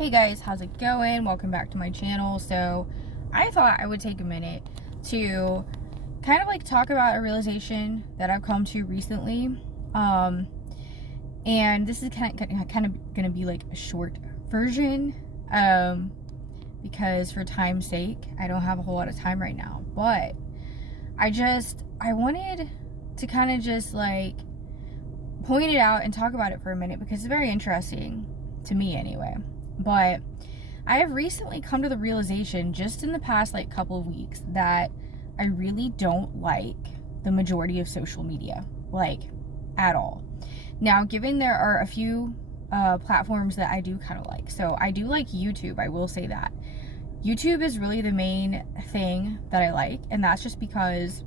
Hey guys, how's it going? Welcome back to my channel. So I thought I would take a minute to kind of like talk about a realization that I've come to recently. And this is kind of gonna be like a short version, because for time's sake, I don't have a whole lot of time right now. But I wanted to kind of just like point it out and talk about it for a minute because it's very interesting to me anyway. But I have recently come to the realization just in the past like couple of weeks that I really don't like the majority of social media, like at all. Now, given there are a few platforms that I do kind of like. So I do like YouTube, I will say that. YouTube is really the main thing that I like, and that's just because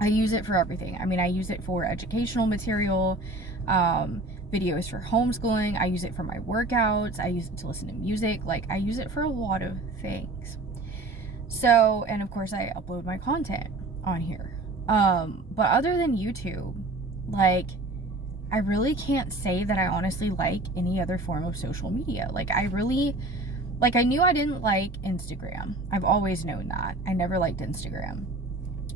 I use it for everything. I mean, I use it for educational material, videos for homeschooling, I use it for my workouts, I use it to listen to music, like I use it for a lot of things. So, and of course I upload my content on here. But other than YouTube, like I really can't say that I honestly like any other form of social media. Like I knew I didn't like Instagram. I've always known that. I never liked Instagram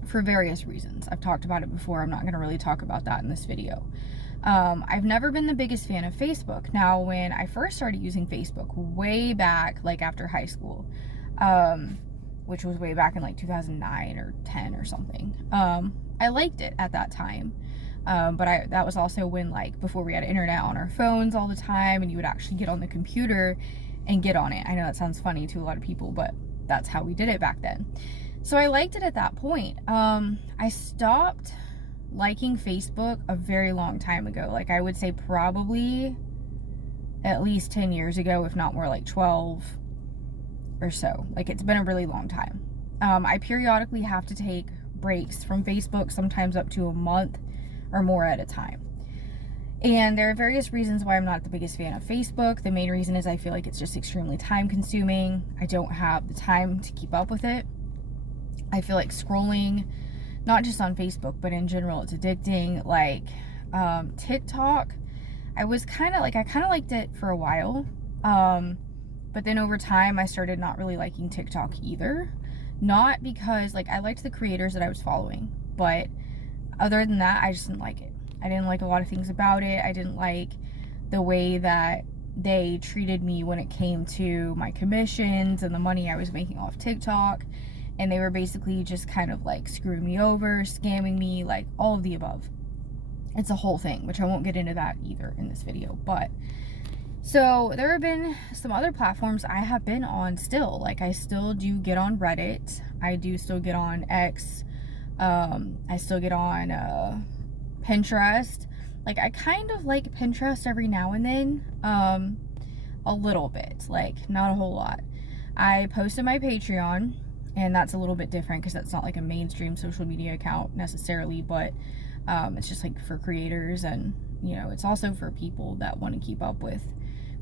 for various reasons. I've talked about it before. I'm not going to really talk about that in this video. I've never been the biggest fan of Facebook. Now, when I first started using Facebook way back, like after high school, which was way back in like 2009 or 10 or something, I liked it at that time. But that was also when, like, before we had internet on our phones all the time and you would actually get on the computer and get on it. I know that sounds funny to a lot of people, but that's how we did it back then. So I liked it at that point. I stopped liking Facebook a very long time ago. Like I would say probably at least 10 years ago, if not more, like 12 or so. Like it's been a really long time. I periodically have to take breaks from Facebook, sometimes up to a month or more at a time. And there are various reasons why I'm not the biggest fan of Facebook. The main reason is I feel like it's just extremely time consuming. I don't have the time to keep up with it. I feel like scrolling, not just on Facebook, but in general, it's addicting. Like TikTok, I kind of liked it for a while. But then over time, I started not really liking TikTok either. Not because, like, I liked the creators that I was following, but other than that, I just didn't like it. I didn't like a lot of things about it. I didn't like the way that they treated me when it came to my commissions and the money I was making off TikTok. And they were basically just kind of like screwing me over, scamming me, like all of the above. It's a whole thing, which I won't get into that either in this video. But so there have been some other platforms I have been on still. Like I still do get on Reddit. I do still get on X. I still get on Pinterest. Like I kind of like Pinterest every now and then. A little bit, like not a whole lot. I posted my Patreon. And that's a little bit different because that's not like a mainstream social media account necessarily, but it's just like for creators, and you know, it's also for people that want to keep up with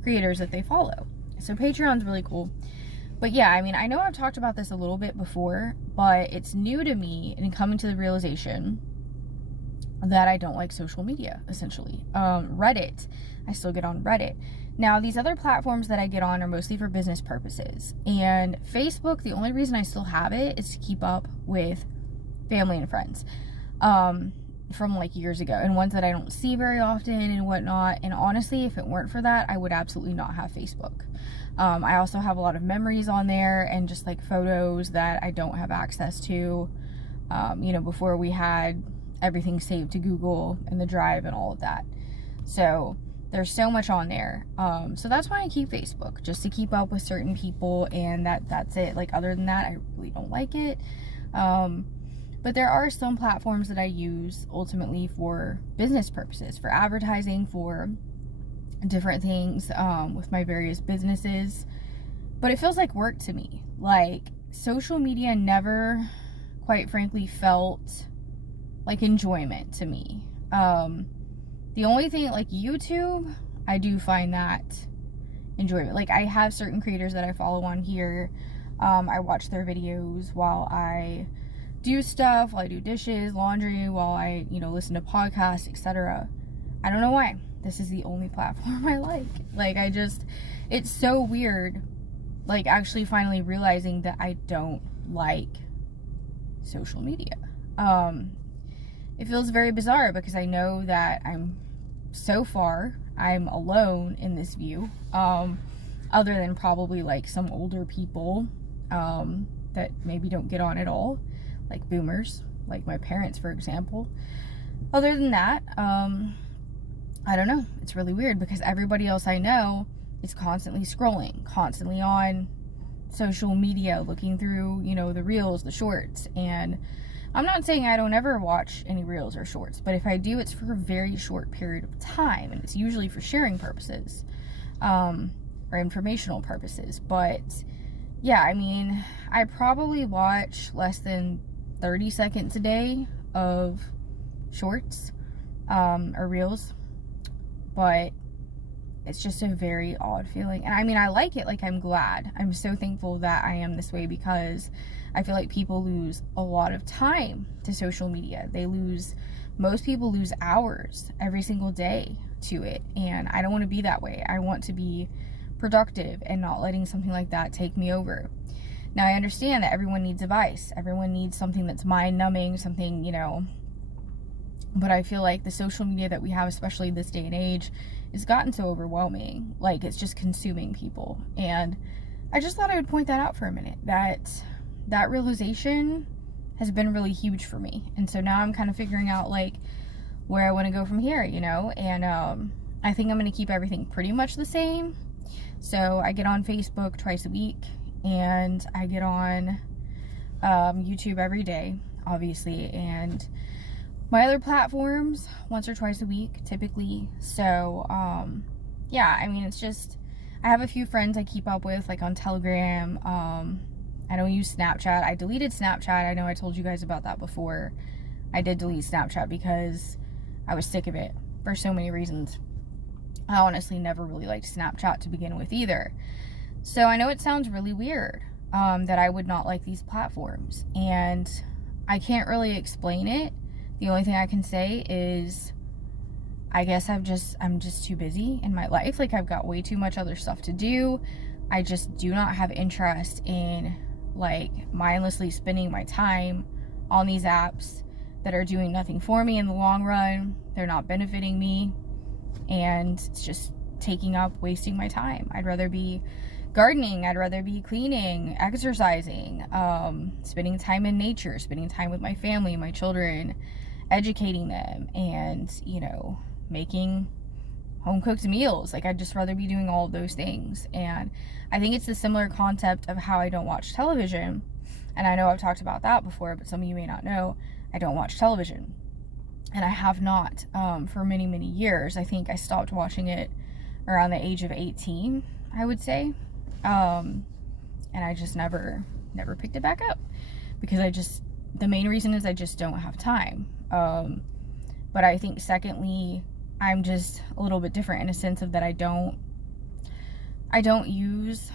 creators that they follow. So Patreon's really cool. But yeah, I mean, I know I've talked about this a little bit before, but it's new to me and coming to the realization that I don't like social media, essentially. Reddit, I still get on Reddit. Now, these other platforms that I get on are mostly for business purposes. And Facebook, the only reason I still have it is to keep up with family and friends from like years ago, and ones that I don't see very often and whatnot. And honestly, if it weren't for that, I would absolutely not have Facebook. I also have a lot of memories on there and just like photos that I don't have access to. You know, before we had everything saved to Google and the Drive and all of that. So there's so much on there. So that's why I keep Facebook, just to keep up with certain people, and that's it. Like other than that, I really don't like it. But there are some platforms that I use ultimately for business purposes, for advertising, for different things with my various businesses. But it feels like work to me. Like social media never, quite frankly, felt like enjoyment to me. The only thing, like YouTube, I do find that enjoyment. Like I have certain creators that I follow on here. I watch their videos while I do stuff, while I do dishes, laundry, while I, you know, listen to podcasts, etc. I don't know why. this is the only platform I like. Like, it's so weird, like, actually finally realizing that I don't like social media. It feels very bizarre because I know that I'm alone in this view, other than probably like some older people that maybe don't get on at all, like boomers, like my parents, for example. Other than that, I don't know. It's really weird because everybody else I know is constantly scrolling, constantly on social media, looking through, you know, the reels, the shorts. And I'm not saying I don't ever watch any reels or shorts, but if I do, it's for a very short period of time, and it's usually for sharing purposes, or informational purposes. But yeah, I mean, I probably watch less than 30 seconds a day of shorts, or reels, but it's just a very odd feeling. And I mean, I like it. Like, I'm glad. I'm so thankful that I am this way, because I feel like people lose a lot of time to social media. Most people lose hours every single day to it. And I don't want to be that way. I want to be productive and not letting something like that take me over. Now, I understand that everyone needs advice. Everyone needs something that's mind numbing, something, you know, but I feel like the social media that we have, especially this day and age, has gotten so overwhelming. Like, it's just consuming people. And I just thought I would point that out for a minute, that realization has been really huge for me. And so now I'm kind of figuring out, like, where I want to go from here, you know. And I think I'm going to keep everything pretty much the same. So I get on Facebook twice a week, and I get on YouTube every day, obviously, and my other platforms once or twice a week, typically. So, yeah, I mean, it's just, I have a few friends I keep up with, like on Telegram. I don't use Snapchat. I deleted Snapchat. I know I told you guys about that before. I did delete Snapchat because I was sick of it for so many reasons. I honestly never really liked Snapchat to begin with either. So I know it sounds really weird, that I would not like these platforms, and I can't really explain it. The only thing I can say is, I guess I'm just too busy in my life. Like, I've got way too much other stuff to do. I just do not have interest in, like, mindlessly spending my time on these apps that are doing nothing for me in the long run. They're not benefiting me, and it's just wasting my time. I'd rather be gardening, I'd rather be cleaning, exercising, spending time in nature, spending time with my family, my children, educating them, and, you know, making home cooked meals. Like, I'd just rather be doing all of those things. And I think it's a similar concept of how I don't watch television. And I know I've talked about that before, but some of you may not know, I don't watch television. And I have not, for many, many years. I think I stopped watching it around the age of 18, I would say. And I just never picked it back up, because the main reason is I just don't have time. But I think secondly, I'm just a little bit different in a sense of that I don't use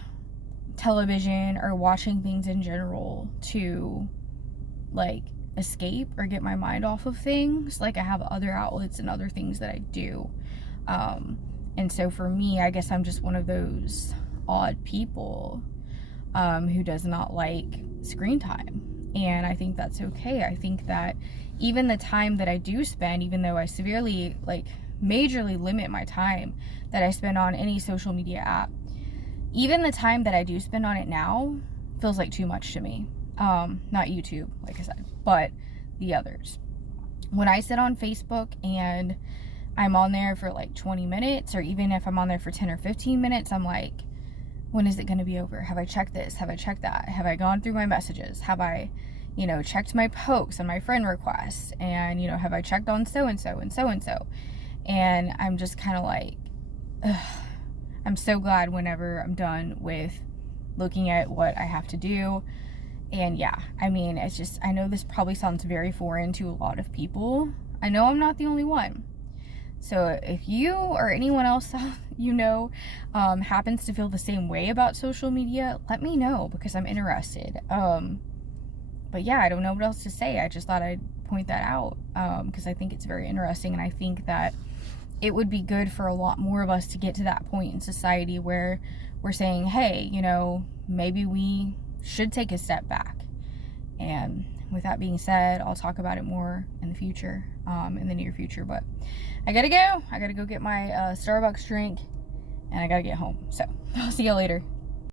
television or watching things in general to, like, escape or get my mind off of things. Like, I have other outlets and other things that I do. And so for me, I guess I'm just one of those odd people who does not like screen time. And I think that's okay. I think that even the time that I do spend, even though I severely, like, majorly limit my time that I spend on any social media app, even the time that I do spend on it now feels like too much to me. Not YouTube, like I said, but the others. When I sit on Facebook and I'm on there for like 20 minutes, or even if I'm on there for 10 or 15 minutes, I'm like, when is it going to be over? Have I checked this? Have I checked that? Have I gone through my messages? Have I, you know, checked my pokes and my friend requests? And, you know, have I checked on so-and-so and so-and-so? And I'm just kind of like, ugh. I'm so glad whenever I'm done with looking at what I have to do. And yeah, I mean, it's just, I know this probably sounds very foreign to a lot of people. I know I'm not the only one. So if you or anyone else you know happens to feel the same way about social media, let me know, because I'm interested. But yeah, I don't know what else to say. I just thought I'd point that out, because I think it's very interesting, and I think that it would be good for a lot more of us to get to that point in society where we're saying, hey, you know, maybe we should take a step back. And with that being said, I'll talk about it more in the future, in the near future. But I gotta go. I gotta go get my Starbucks drink, and I gotta get home. So I'll see you later.